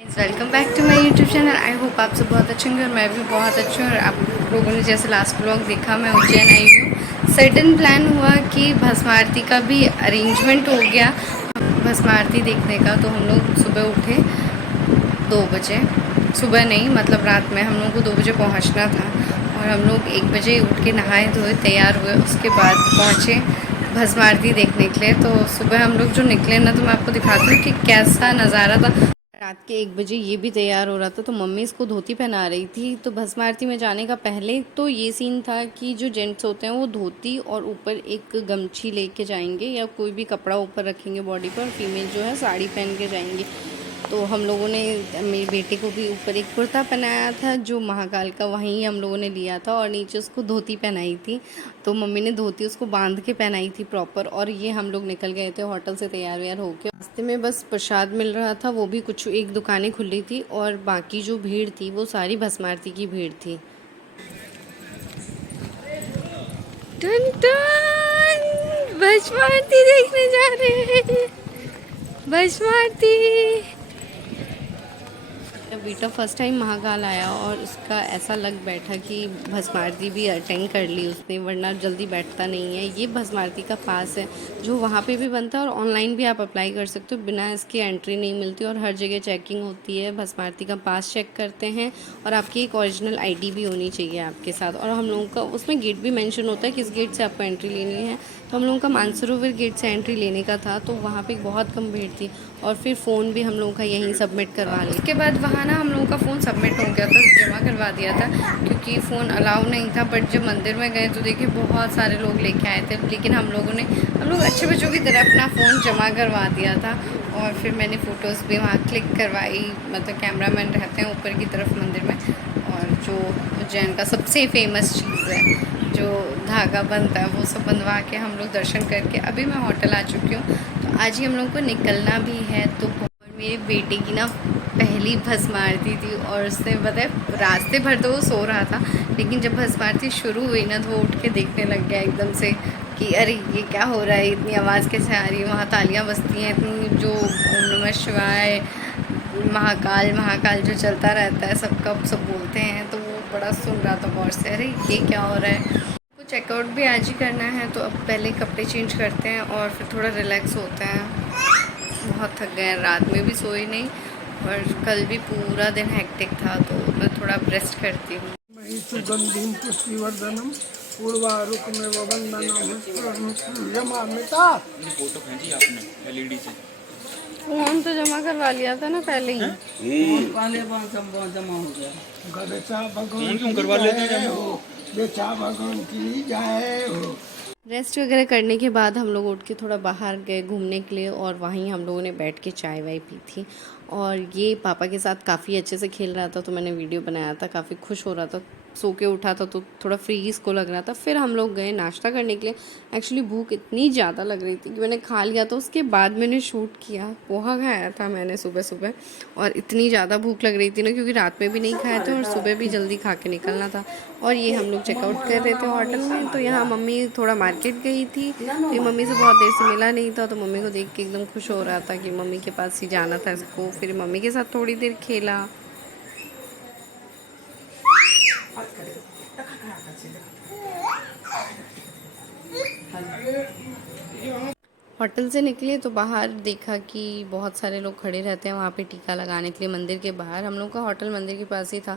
Welcome back to my YouTube channel. I hope आप सब बहुत अच्छे होंगे और मैं भी बहुत अच्छी हूँ। और आप लोगों ने जैसे लास्ट ब्लॉग देखा, मैं उज्जैन आई हूँ। सडन प्लान हुआ कि भस्म आरती का भी अरेंजमेंट हो गया भस्म आरती देखने का। तो हम लोग सुबह उठे 2 बजे, सुबह नहीं मतलब रात में हम लोग को 2 बजे पहुँचना था। और हम लोग 1 बजे उठ के नहाए धोए तैयार हुए, उसके बाद पहुँचे भस्म आरती देखने के लिए। तो सुबह हम लोग जो निकले ना, तो मैं आपको दिखाती हूँ कि कैसा नज़ारा था। रात के 1 बजे ये भी तैयार हो रहा था, तो मम्मी इसको धोती पहना रही थी। तो भस्म आरती में जाने का पहले तो ये सीन था कि जो जेंट्स होते हैं वो धोती और ऊपर एक गमछी लेके जाएंगे या कोई भी कपड़ा ऊपर रखेंगे बॉडी पर, और फीमेल जो है साड़ी पहन के जाएंगी। तो हम लोगों ने, मेरे बेटे को भी ऊपर एक कुर्ता पहनाया था जो महाकाल का वहीं हम लोगों ने लिया था, और नीचे उसको धोती पहनाई थी। तो मम्मी ने धोती उसको बांध के पहनाई थी प्रॉपर। और ये हम लोग निकल गए थे होटल से तैयार व्यार होके। रास्ते में बस प्रसाद मिल रहा था, वो भी कुछ एक दुकानें खुली थी, और बाकी जो भीड़ थी वो सारी भस्म आरती की भीड़ थी। टन टन, भस्म आरती देखने जा रहे हैं। भस्म आरती। बेटा फर्स्ट टाइम महाकाल आया और उसका ऐसा लग बैठा कि भस्म आरती भी अटेंड कर ली उसने, वरना जल्दी बैठता नहीं है। ये भस्म आरती का पास है जो वहाँ पे भी बनता है, और ऑनलाइन भी आप अप्लाई कर सकते हो, बिना इसकी एंट्री नहीं मिलती। और हर जगह चेकिंग होती है, भस्म आरती का पास चेक करते हैं, और आपकी एक ओरिजिनल आईडी भी होनी चाहिए आपके साथ। और हम लोगों का उसमें गेट भी मेंशन होता है किस गेट से आपको एंट्री लेनी है। तो हम लोगों का मानसरोवर गेट से एंट्री लेने का था, तो वहाँ पे बहुत कम भीड़ थी। और फिर फ़ोन भी हम लोगों का यहीं सबमिट करवा लिया। उसके बाद वहाँ ना हम लोगों का फ़ोन सबमिट हो गया था, जमा करवा दिया था, क्योंकि फ़ोन अलाउ नहीं था। बट जब मंदिर में गए तो देखिए बहुत सारे लोग लेके आए थे, लेकिन हम लोग अच्छे बच्चों की तरह अपना फ़ोन जमा करवा दिया था। और फिर मैंने फ़ोटोज़ भी वहाँ क्लिक करवाई, मतलब कैमरामैन रहते हैं ऊपर की तरफ मंदिर में। और जो उज्जैन का सबसे फेमस चीज़ है जो धागा बनता है, वो सब बनवा के हम लोग दर्शन करके अभी मैं होटल आ चुकी हूँ। तो आज ही हम लोग को निकलना भी है। तो मेरे बेटे की ना पहली भस्म आरती थी, और उसने बताया रास्ते भर तो वो सो रहा था, लेकिन जब भस्म आरती शुरू हुई ना, तो वो उठ के देखने लग गया एकदम से कि अरे ये क्या हो रहा है, इतनी आवाज़ कैसे आ रही है, वहाँ तालियां बजती हैं इतनी, जो ओम नमः शिवाय महाकाल महाकाल जो चलता रहता है सबका, सब बोलते हैं। तो वो बड़ा सुन रहा था गौर से, अरे ये क्या हो रहा है। तो चेकआउट भी आज ही करना है, तो अब पहले कपड़े चेंज करते हैं और फिर थोड़ा रिलैक्स होते हैं। बहुत थक गए, रात में भी सोई नहीं, और कल भी पूरा दिन हेक्टिक था, तो मैं थोड़ा रेस्ट करती हूँ। सुगंधिम पुष्टिवर्धनम पूर्वारुकमेव वंदनम यमामिता। फोटो खींची आपने एलईडी से? फ़ोन तो जमा करवा लिया था ना पहले ही। पहले जमा हो गया। गदेचा भगवान क्यों करवा लेते हैं जमा? हो, बेचा भगवान की जय हो। रेस्ट वगैरह करने के बाद हम लोग उठ के थोड़ा बाहर गए घूमने के लिए, और वहीं हम लोगों ने बैठ के चाय वाय पी थी। और ये पापा के साथ काफ़ी अच्छे से खेल रहा था, तो मैंने वीडियो बनाया था, काफ़ी खुश हो रहा था। सो के उठा था तो थोड़ा फ्री इसको लग रहा था। फिर हम लोग गए नाश्ता करने के लिए। एक्चुअली भूख इतनी ज़्यादा लग रही थी कि मैंने खा लिया, तो उसके बाद मैंने शूट किया। पोहा खाया था मैंने सुबह सुबह, और इतनी ज़्यादा भूख लग रही थी ना, क्योंकि रात में भी नहीं खाए थे और सुबह भी जल्दी खा के निकलना था। और ये हम लोग चेकआउट कर रहे थे होटल में। तो यहाँ मम्मी थोड़ा मार्केट गई थी, तो ये मम्मी से बहुत देर से मिला नहीं था, तो मम्मी को देख के एकदम खुश हो रहा था कि मम्मी के पास ही जाना था इसको। फिर मम्मी के साथ थोड़ी देर खेला। होटल से निकले तो बाहर देखा कि बहुत सारे लोग खड़े रहते हैं वहाँ पे टीका लगाने के लिए मंदिर के बाहर। हम लोग का होटल मंदिर के पास ही था,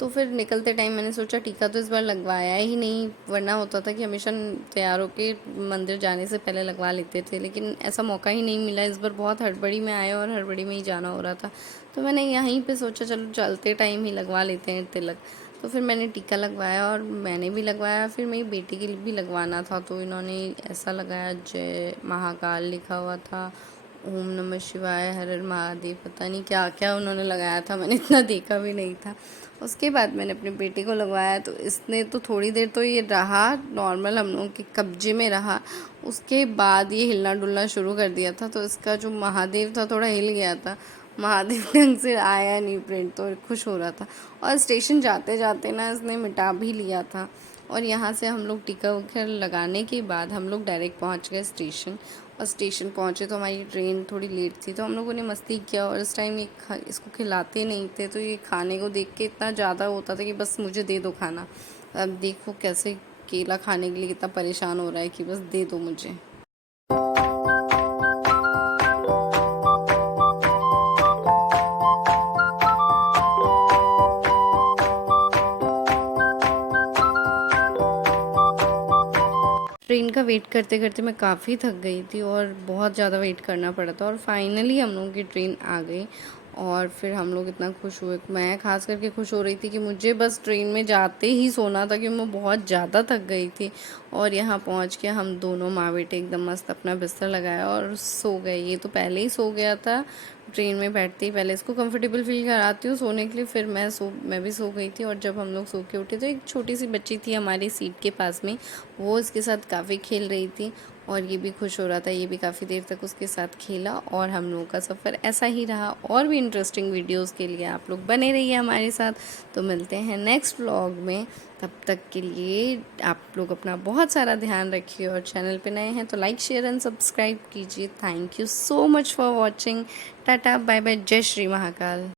तो फिर निकलते टाइम मैंने सोचा टीका तो इस बार लगवाया ही नहीं, वरना होता था कि हमेशा तैयार होके मंदिर जाने से पहले लगवा लेते थे, लेकिन ऐसा मौका ही नहीं मिला। इस बार बहुत हड़बड़ी में आए और हड़बड़ी में ही जाना हो रहा था, तो मैंने यहीं पे सोचा चलो चलते टाइम ही लगवा लेते हैं तिलक। तो फिर मैंने टीका लगवाया, और मैंने भी लगवाया, फिर मेरी बेटी के लिए भी लगवाना था। तो इन्होंने ऐसा लगाया, जय महाकाल लिखा हुआ था, ओम नमः शिवाय, हर हर महादेव, पता नहीं क्या क्या उन्होंने लगाया था, मैंने इतना देखा भी नहीं था। उसके बाद मैंने अपने बेटे को लगवाया, तो इसने तो थोड़ी देर तो ये रहा नॉर्मल, हम लोगों के कब्जे में रहा। उसके बाद ये हिलना डुलना शुरू कर दिया था, तो इसका जो महादेव था थोड़ा हिल गया था। महादेव ढंग से आया नहीं प्रिंट, तो खुश हो रहा था। और स्टेशन जाते जाते ना इसने मिटा भी लिया था। और यहाँ से हम लोग टिकट वगैरह लगाने के बाद हम लोग डायरेक्ट पहुँच गए स्टेशन। और स्टेशन पहुँचे तो हमारी ट्रेन थोड़ी लेट थी, तो हम लोगों ने मस्ती किया। और इस टाइम इसको खिलाते नहीं थे, तो ये खाने को देख के इतना ज़्यादा होता था कि बस मुझे दे दो खाना। अब देखो कैसे केला खाने के लिए कितना परेशान हो रहा है कि बस दे दो मुझे। ट्रेन का वेट करते करते मैं काफ़ी थक गई थी और बहुत ज़्यादा वेट करना पड़ा था। और फाइनली हम लोगों की ट्रेन आ गई और फिर हम लोग इतना खुश हुए। मैं ख़ास करके खुश हो रही थी कि मुझे बस ट्रेन में जाते ही सोना था, कि मैं बहुत ज़्यादा थक गई थी। और यहाँ पहुँच के हम दोनों माँ बेटे एकदम मस्त अपना बिस्तर लगाया और सो गए। ये तो पहले ही सो गया था ट्रेन में बैठते ही। पहले इसको कंफर्टेबल फील कराती हूँ सोने के लिए, फिर मैं भी सो गई थी। और जब हम लोग सो के उठे तो एक छोटी सी बच्ची थी हमारी सीट के पास में, वो इसके साथ काफ़ी खेल रही थी और ये भी खुश हो रहा था। ये भी काफ़ी देर तक उसके साथ खेला और हम लोगों का सफ़र ऐसा ही रहा। और भी इंटरेस्टिंग वीडियोस के लिए आप लोग बने रहिए हमारे साथ। तो मिलते हैं नेक्स्ट व्लॉग में, तब तक के लिए आप लोग अपना बहुत सारा ध्यान रखिए। और चैनल पे नए हैं तो लाइक शेयर एंड सब्सक्राइब कीजिए। Thank you so much for watching. Tata bye bye, Jai Shri Mahakal.